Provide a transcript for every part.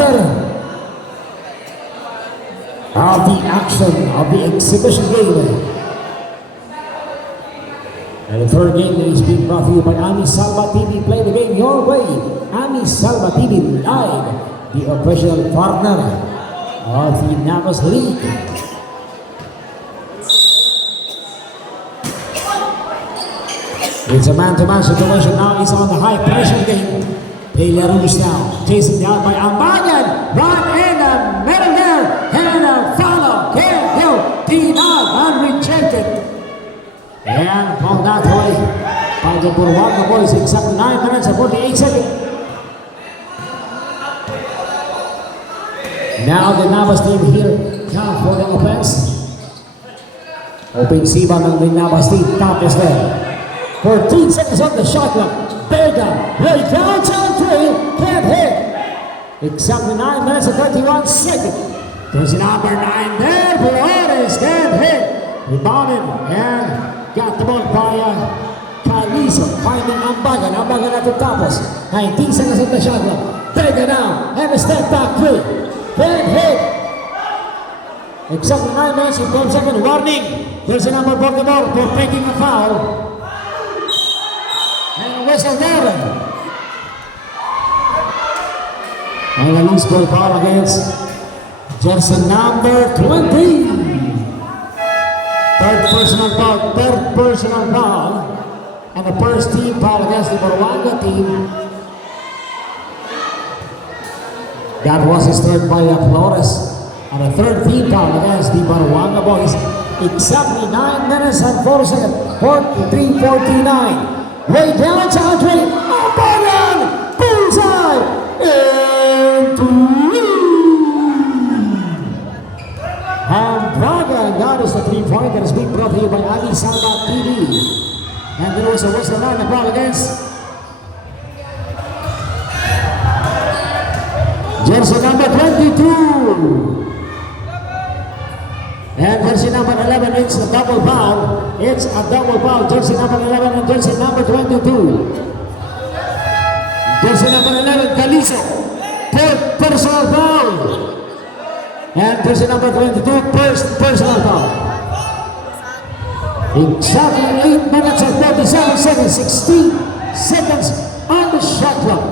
quarter of the action of the exhibition game. And the third game is being brought to you by Ami Salva TV. Play the game your way. Ami Salva TV Live, the official partner of the Navas League. It's a man-to-man situation now. He's on the high-pressure game. Belarus now, chasing down by Ambagan. Run in the middle there. And a follow. Can't go. Denied. Unrejected. And pulled that away by the Burwaga boys. Exactly 9 minutes and 48 seconds. Now the Navas team here now for the offense. Open Siba ng the Navas team. Top is there. 14 seconds on the shot clock. Vega, right down to 3, can't hit. Exactly 9 minutes and 31 seconds. There's number 9 there. Flores can't hit. Rebounded and got the ball by Calizo. Finding Ambagan. Ambagan at the tapos. 19 seconds on the shot clock. Vega now. Have a step back 3. Can't hit. Exactly 9 minutes and 12 seconds. Warning. There's a number for the ball for taking a foul. And whistle there. And a loose ball foul against Johnson number 20. Third personal foul. And the first team foul against the Burwaga team. That was his third by Flores. And the third team foul against the Burwaga boys. Exactly 9 minutes and 4 seconds. 43-49. Way down to Andre. Ambagan! Bullseye! And Ambagan, that is the 3-point that is being brought to you by Ami Salva TV. And there was a whistle on the ball against jersey number 22. And jersey number 11, it's a double foul. It's a double foul. Jersey number 11 and jersey number 22. Jersey number 11, Calizo. Third personal foul. And jersey number 22, first personal foul. Exactly 8 minutes and 37 seconds. 16 seconds on the shot clock.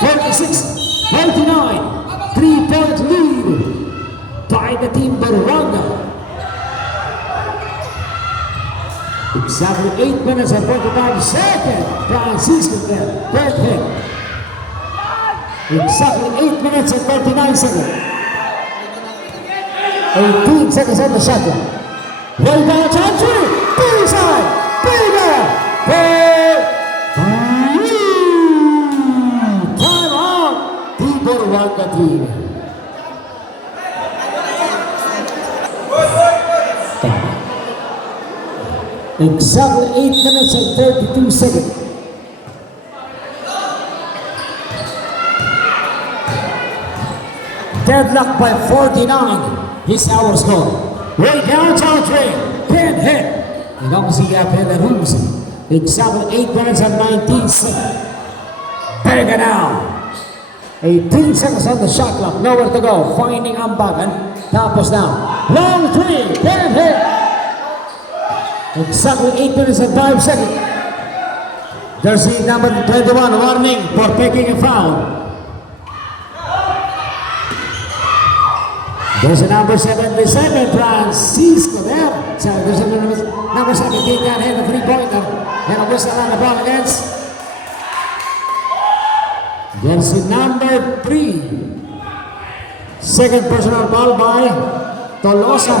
46-49. 3-point lead by the team Burwaga. Exactly 8 minutes and 45 seconds. Francisco there. Third hit. Exactly 8 minutes and 39 seconds. 18 seconds on the shot clock. Way down to entry. Inside. Bigger. Time out. The Burwaga team. Exactly 8 minutes and 32 seconds. Deadlock by 49 is our score. Way down to three. Can't hit. And obviously Belarus. Exactly 8 minutes and 19 seconds. Vega now. 18 seconds on the shot clock. Nowhere to go. Finding Ambagan. Tapos now. Long three. Can't hit. Exactly 8 minutes and 5 seconds. Jersey number 21, warning for taking a foul. There's a number 77, Francisco there. So there's a number 17 that had a 3-pointer. And a whistle on the ball against jersey number 3. Second personal foul by Tolosa.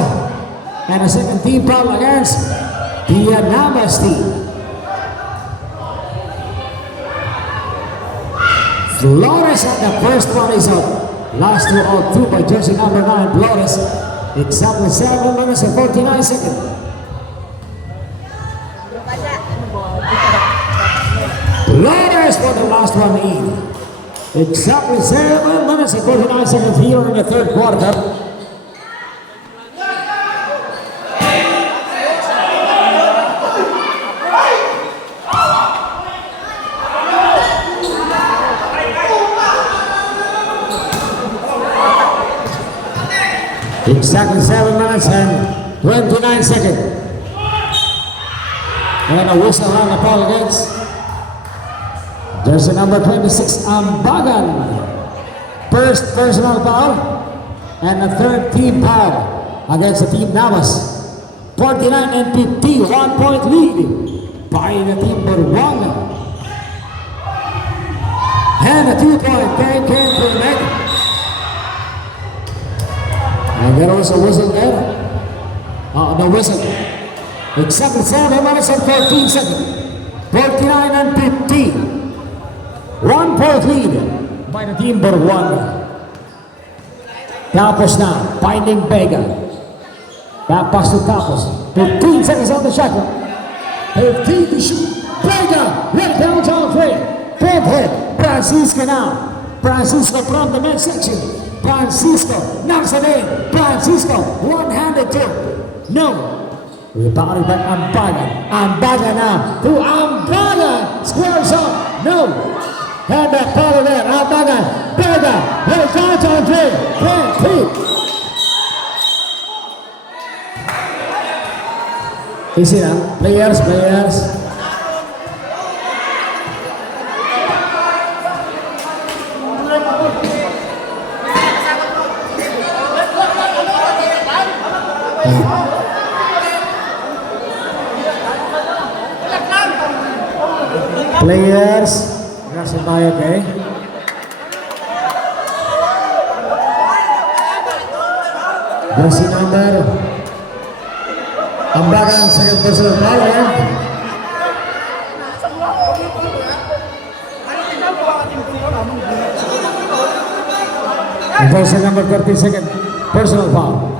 And a second team foul against the Navas team. Flores at the first one is out. Last two out, 2 by jersey number 9, Flores. Exactly 7 minutes and 49 seconds. Flores for the last one in. Exactly 7 minutes and 49 seconds here in the third quarter. Exactly 7 minutes and 29 seconds. And a whistle on the ball against jersey number 26, Ambagan. First personal foul and a third team foul against the team Navas. 49 and 50, 1 point lead by the team Buruanga. And a 2-point game came to the net. And there was a whistle there. No whistle. Exactly 7 minutes and 14 seconds. 49 and 50. 1 point lead by the team Buruanga. Tapos na, finding Vega. Pass to Tapos. 15 seconds on the shot clock. 15 to shoot. Vega, right downtown three. Both hit. Francisco now. Francisco from the midsection. Francisco knocks it in. Francisco, one-handed two. No. Rebounded by Ambagan. Ambagan now to Ambagan. Squares up. No. And that follow there. Ambagan. Vega. Right downtown three. 10-3. Easy lang. Players. Players. Nasa tayo, okay? Jersey number Ambagan, second personal foul, and jersey number 32nd personal foul.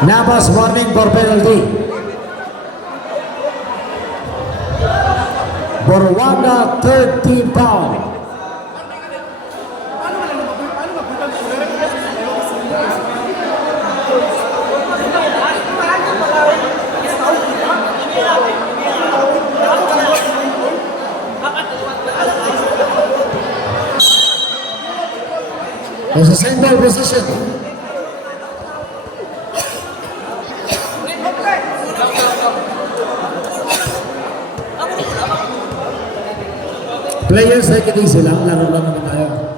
Navas warning for penalty. Buruanga, third team foul. There's a single position. Players, take it easy lang. Laro lang naman tayo.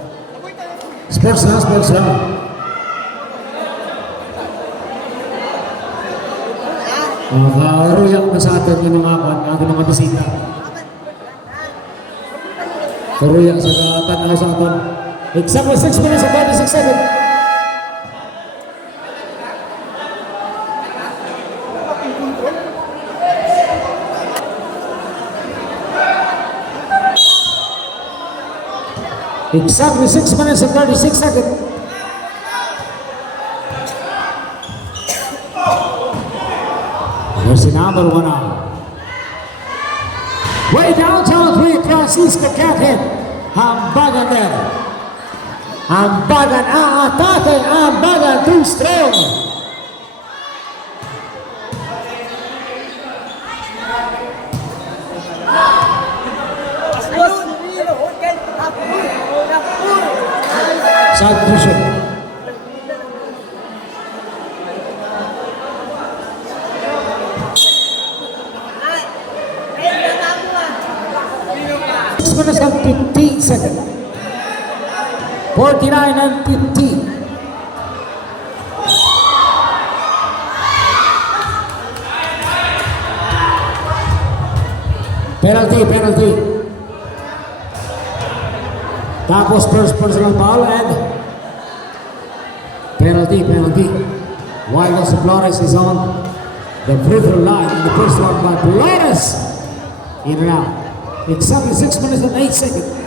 Sports lang. Ruyak na sa atin yung ating mga bisita. Ruyak sa tanaw sa atin. Exactly 6 minutes and 26 seconds. Exactly 6 minutes and 36 seconds. There's the number 1 out. Way downtown three, Francisco can't hit. Ambagan there. Ambagan aatake. Ambagan too strong. Side position. Minutes and 15 seconds. 49 and 15. Penalty. Tapos first personal foul and penalty. While the Flores is on the free throw line in the first one by Flores. In and out. Exactly 6 minutes and 8 seconds.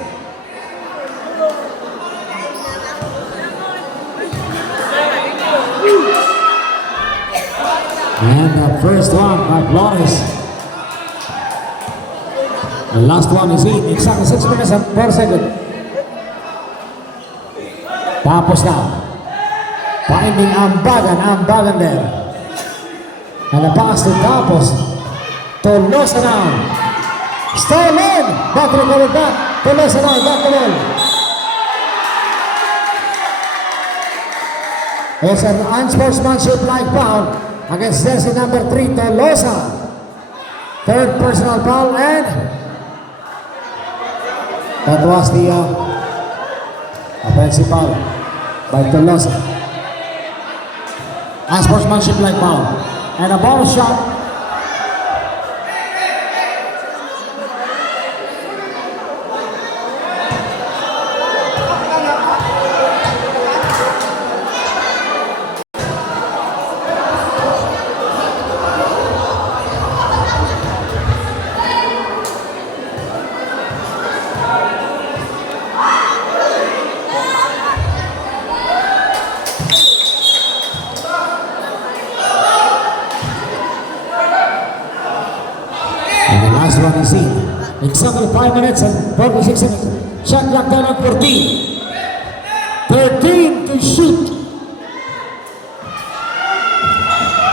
And the first one by Flores. The last one is in. Exactly 6 minutes and 4 seconds. Tapos na. Finding Ambagan there. And the pass to Tapos. Tolosa now. Stolen! Back to recover back. To Lozano, back to ball. It's an unsportsmanship-like foul against jersey number 3, Tolosa. Third personal foul, and that was the offensive foul by Tolosa. Unsportsmanship-like foul. And a bonus shot. Last one is in. Exactly 5 minutes and 46 seconds. Shot clock down at 14. 13 to shoot.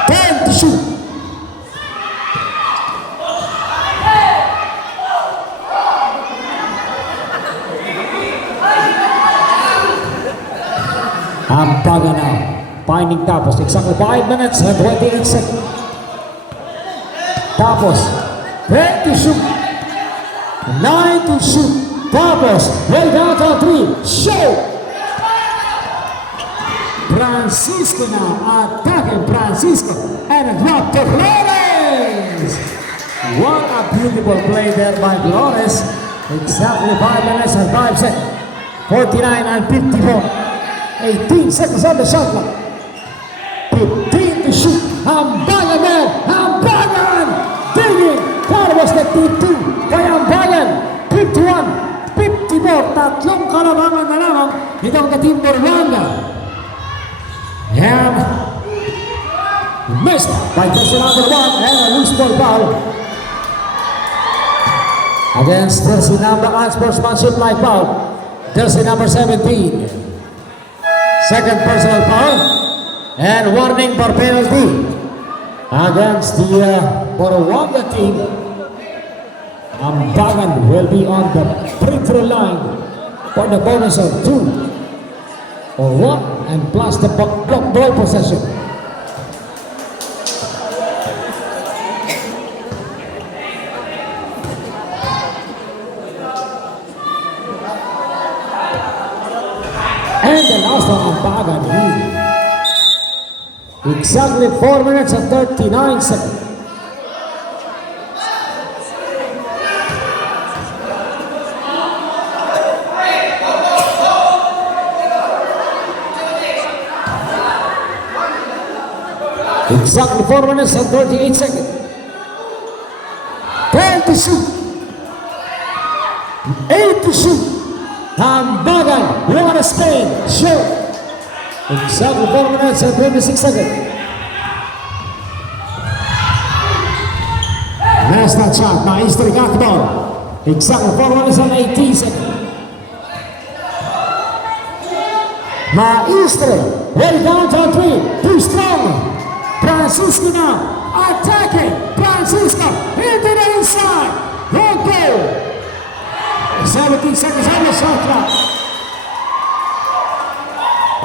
10 to shoot. Ambaga now. Finding Tapos. Exactly 5 minutes and 28 seconds. Tapos. 10 to shoot. 9 to shoot. Tapos. Way down to 3. Shoot. Francisco now. Attacking Francisco. And a drop to Flores. What a beautiful play there by Flores. Exactly 5 minutes and 5 seconds. 49 and 54. 18 seconds on the shot clock. 15 to shoot. Ambagan man. Ambagan. Digging. Carlos na 2-2. Kaya Ambagan. 51. 54. Tatlong kalamangan na lamang itong ka-team Borwanga. And missed by jersey number 1 and a loose ball foul against jersey number unsportsmanship like foul. Jersey number 17. Second personal foul and warning for penalty against the Borwanga team. Ambagan will be on the free throw line for the bonus of 2 or 1 and plus the block ball possession. And the last one, Ambagan. Exactly 4 minutes and 39 seconds. Exactly 4 minutes and 38 seconds. 10 to shoot. 8 to shoot. Ambagan, want to Spain, shoot. Exactly 4 minutes and 26 seconds. Last that shot, Maestro got the ball. Exactly 4 minutes and 18 seconds. Maestro, way down to 3, too strong. Francisco now, attacking. Francisco, into the inside. Long goal. 17 seconds on the shot clock.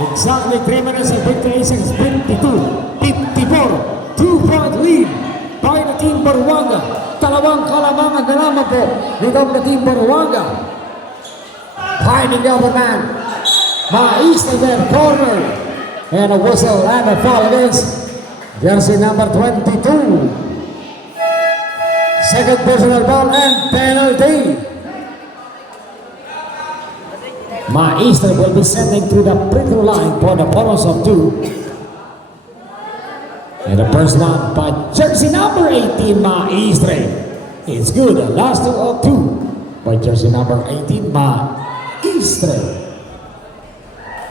Exactly 3 minutes and 58 seconds. 52, 54. 2-point lead by the team Borwanga. Dalawang kalamangan na naman po nitong the team Borwanga. Finding the other man. Maestro there, corner. And a whistle and a foul against jersey number 22. Second personal foul and penalty. Maestro will be sending to the free throw line for the bonus of 2. And the first one by jersey number 18, Maestro. It's good. The last two of 2 by jersey number 18, Maestro.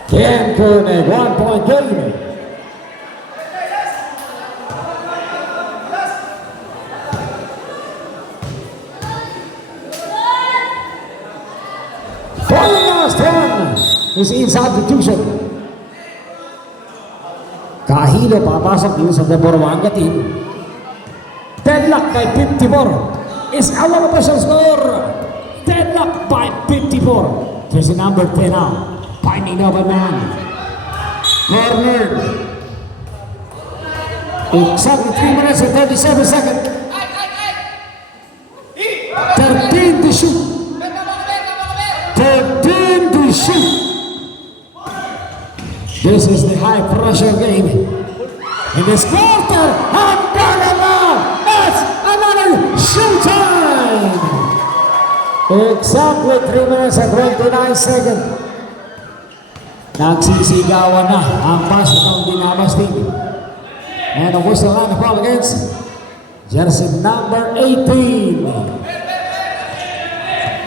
Ken Koenig, 1-point game. For the last one is in substitution. Kahilo papasok dito sa Borwanga team. Deadlock by 54. is our official score. Deadlock by 54. Jersey number 10 now. Finding over man. Corner. Exactly 3 minutes and 37 seconds. 13 to shoot. 13 to shoot. This is the high pressure game. In this quarter, and it's another showtime. Exactly 3 minutes and 29 seconds. Nagsisigawan na ang pass ng Dinabas team. And a whistle on the ball against jersey number 18.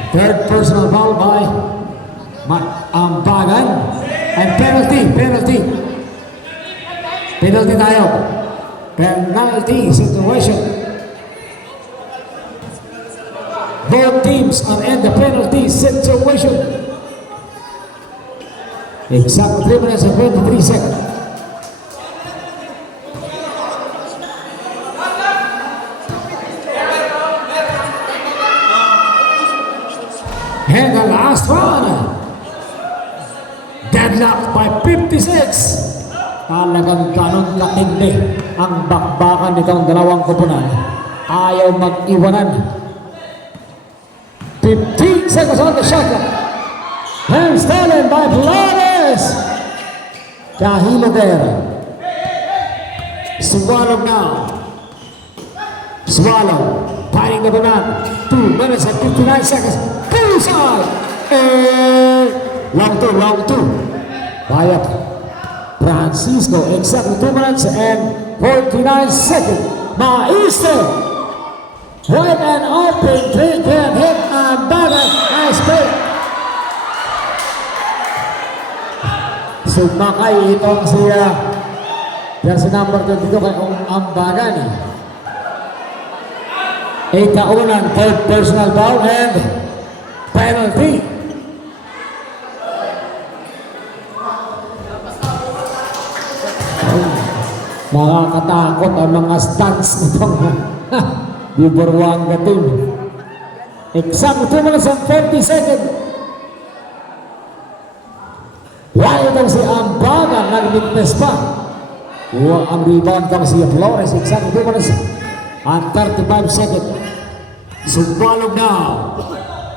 Third personal foul by Ambagan. And penalty tayo. Penalty situation. Both teams are in the penalty situation. Exactly 3 minutes and 23 seconds. And the last one. Deadlock by 56. Talagang ganun katindi ang bakbakan nitong dalawang koponan. Ayaw mag-iwanan. 15 seconds on the shot clock. And stolen by Flores. Kahilo there. Swallow now. Swallow. Fighting the banana. 2 minutes and 59 seconds. Inside. Long two. Bayat. Francisco. Exactly 2 minutes and 49 seconds. Maestro. Wide and open. Three can hit and Bagan. Nice play. Sumakay itong siya. Jersey number 22 kay Ambagan. 8 kaunan. Third personal foul and penalty. Nakakatakot ang mga stunts nitong Biborwanga team. Exact 2 minutes and 30 seconds. Wala itong si Ambagan, nag-witness pa. Ang rebound itong si Flores. Exact 2 minutes and 35 seconds. Sumbalog now.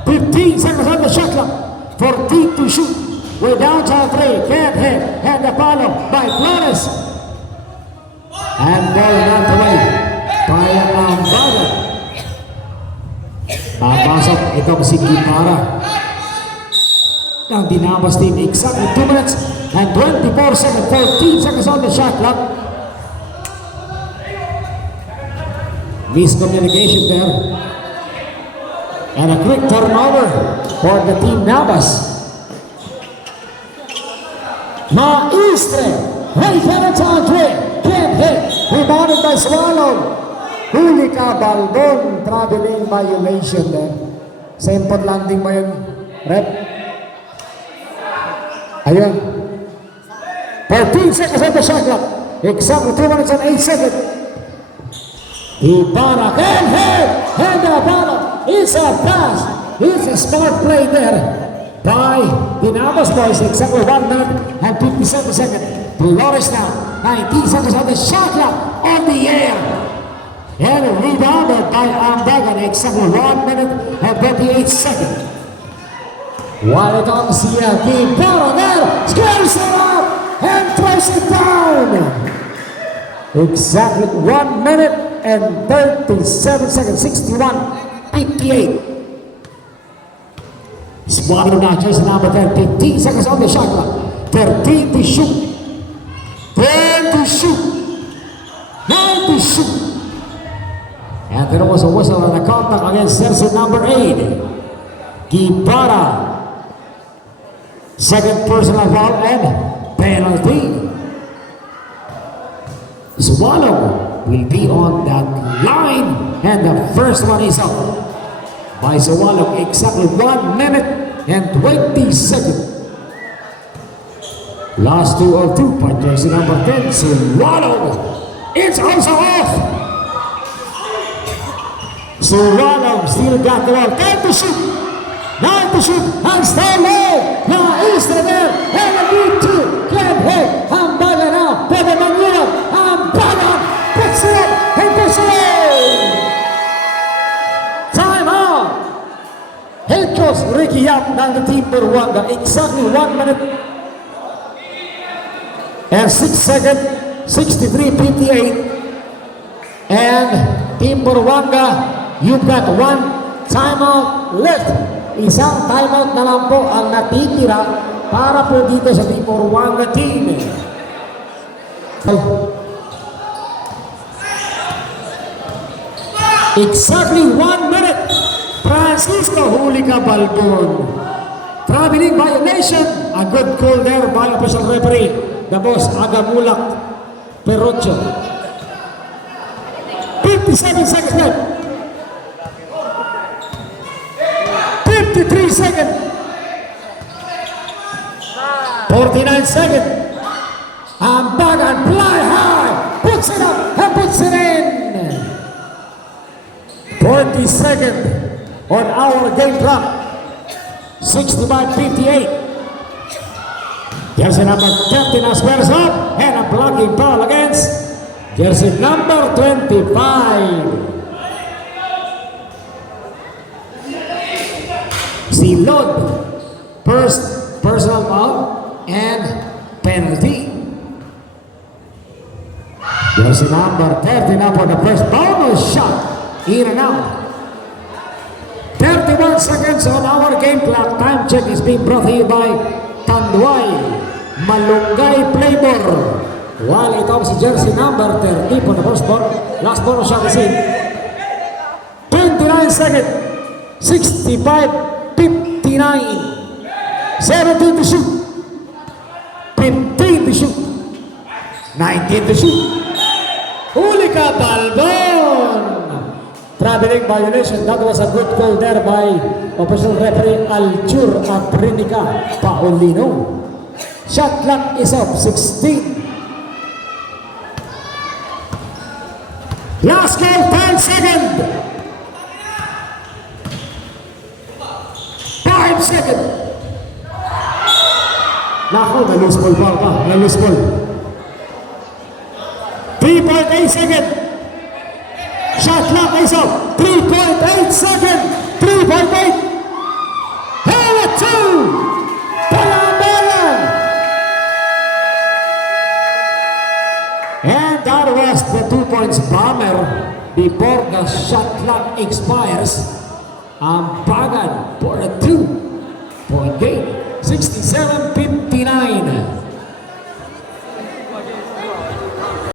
15 seconds on the shot clock. 14 to shoot. We're down to 3. Can't hit. And the follow by Flores. And ball not away. Kaya ang Ambagan. Papasok itong si Guitarra. Ang Dinabas team. Exactly 2 minutes and 24 seconds. 14 seconds on the shot clock. Miscommunication there. And a quick turnover for the team Nabas. Maestre, right hand on three, can't hit, rebounded by Swallow. Huli ka, Balbon, traveling violation there. Same pot landing ba yun, Rep? Ayun. 14 seconds on the shot clock. Exactly 2 minutes and 8 seconds. Ibarra can hit, and the ball. It's a pass. It's a smart play there by Dinabas boys. Exactly 1 minute and 57 seconds. Flores now. 19 seconds on the shot clock on the air. And rebounded by Ambagan. Exactly 1 minute and 28 seconds. While it on the Ibarra there. Squares it up and throws it down. Exactly 1 minute and 37 seconds. 61-58. Swallow now, jersey number 10, 15 seconds on the shot clock. 13 to shoot. 10 to shoot. 9 to shoot. And there was a whistle and a contact against jersey number 8. Guibarra. Second personal foul and penalty. Swallow will be on that line, and the first one is up by Swallow. Exactly 1 minute and 20 seconds. Last 2 or 2 by jersey number 10, Swallow. It's also off. So Ronald still got the ball. Time to shoot. Now to shoot. Ang Stanley. Nais na there. And a lead to Clem Head. Ang bala na. Pwede mangyarap. Ang bala. Puts it up. And puts it in. Time out. Head coach Ricky Yap ng Team Buruanga. Exactly 1 minute and 6 seconds. 63-58. And Team Buruanga, you've got 1 timeout left. Isang timeout na lang po ang natitira para po dito sa Team Buruanga team. Exactly 1 minute. Francisco Hulika Balbon. Traveling violation. A good call there by official referee. The boss Agamulak Perocho. 57 seconds left. 53 seconds. 49 seconds. Ambagan fly high. Puts it up and puts it in. 40 seconds on our game clock. 65-58. Jersey number 13 now squares up and a blocking foul against jersey number 25. Silod, first personal foul and penalty. Jersey number 30 now for the first bonus shot. In and out. 31 seconds on our game clock. Time check is being brought to you by Tanduay Malunggay Playmore. While it comes to jersey number 30 for the first ball. Last bonus shot is in. 29 seconds. 65-59. 17 to shoot. 15 to shoot. 19 to shoot. Hulika Balbon. Traveling violation. That was a good call there by official referee Aljur Aprinica Paulino. Shot clock is up. 16. Last call, 10 seconds. 5 seconds. Nako, na-loose ball ba ka? Na-loose ball. 3.8 seconds. Shot clock is up. 3.8 seconds. 3.8. Hella 2. Palambalan. And that was the 2 points bomber before the shot clock expires. Ambagan for a 2-point game. 67-59.